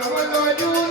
Come on, Lord, you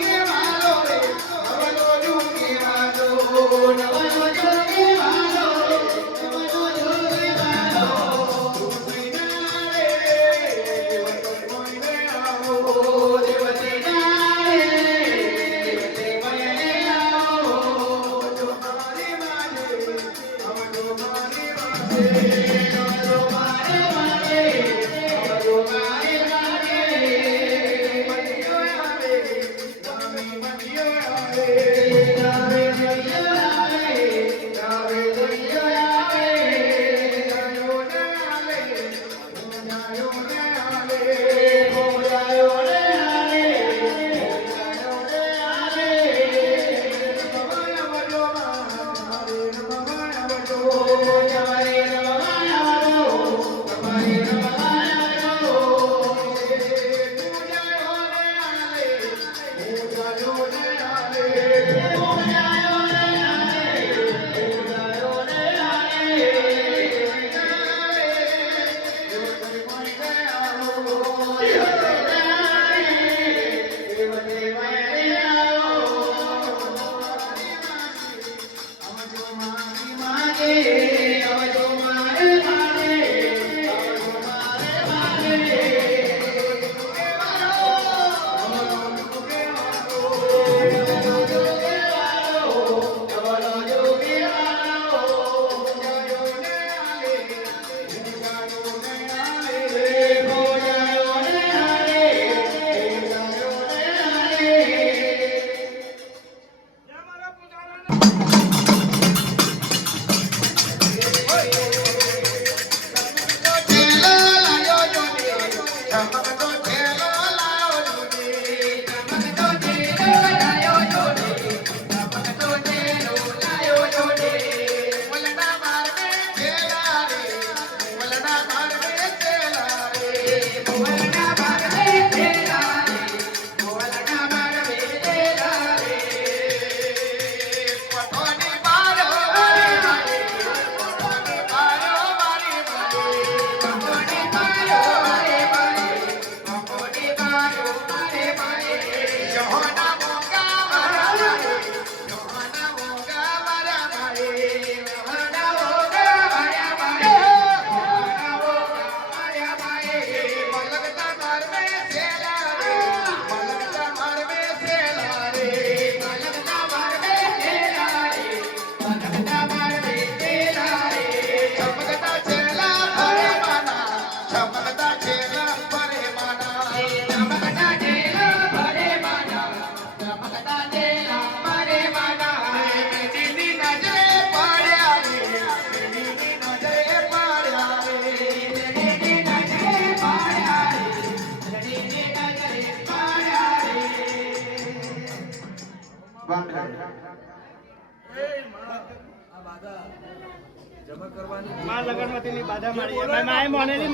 જમા કરવાની બાધા મારી. મેં માં મોનેલી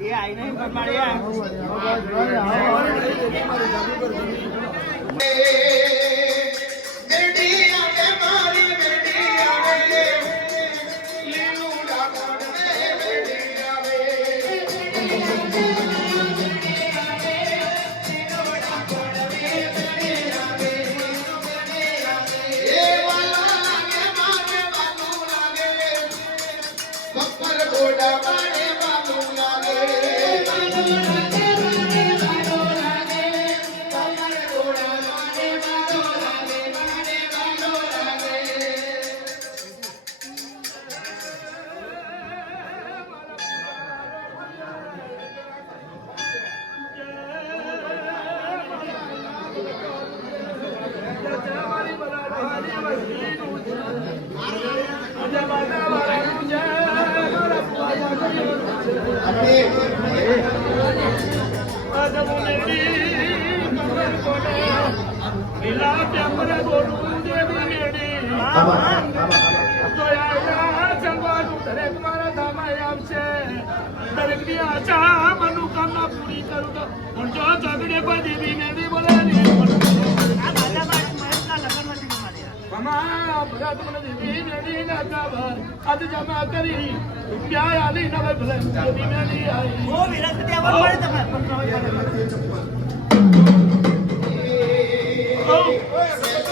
એ આઈ નહીં પણ મારી આશા મનુકામના પૂરી કરું તો પણ જો ઝઘડે બધી વિનેડી બોલે જમા કરી રૂપિયા આલી ના ભાઈ ભલે દેવી મેળી આવી બહુ વિરક્તિ આવવા મળે તમે પણ પ્રવાસ કરે. સેતોને લાયો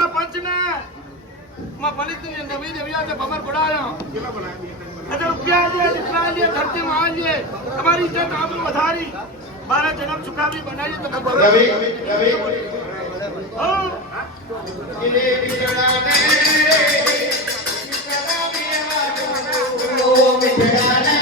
માં પલિતની નવી દેવિયા છે ભમર પડાયો અને રૂપિયા જે દીકરા જે ધરતી માં જે તમારી ઇજ્જત આબરૂ વધારી. મારા જન્મ ચુકાવી બનાવી તમે ખબર રવિ ઇલે ઓ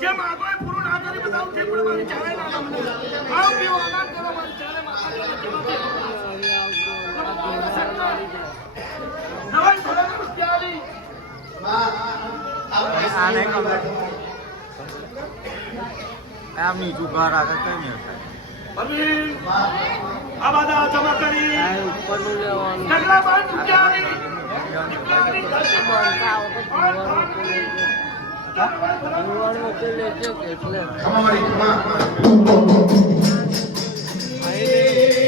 જેમ આગળ પૂરું ના કરી બધા ઉઠી પણ મારી ચાલે ના આવ પીઓ આના કરો મારી ચાલે નવાઈ થોડા ને મસ્તી આવી આ નહીં કમ્પ્લેટ આ મીઠું ઘર આગળ કઈ નહીં પરવીન આ બધા જમા કરી. ઢગલા બાર રૂપિયા આવી Come on, buddy, come on.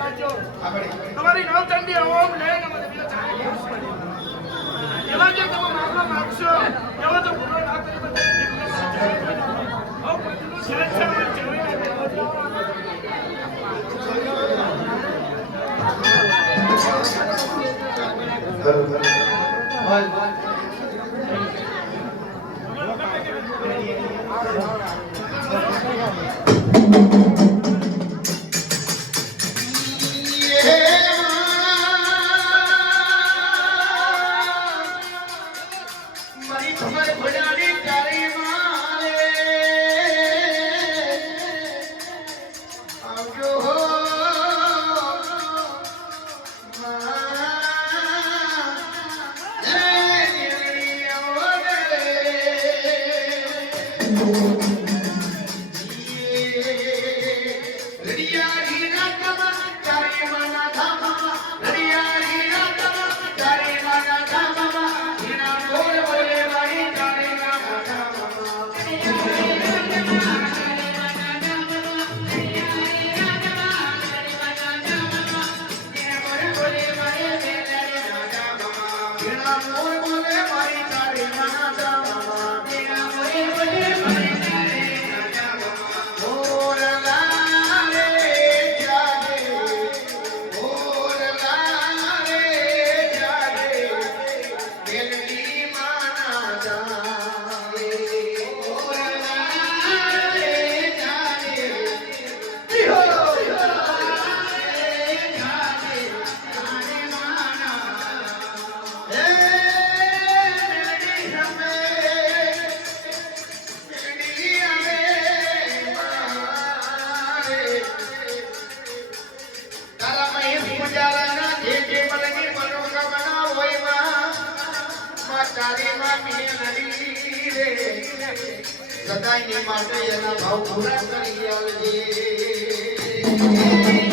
તમારી નવચંડી ઓમ લઈને એવા જે તમે માગવા માગશો, એવા તો ગુનો ના કરી Thank. સદાય માટે એના ભાવ પૂરા કરી આવજે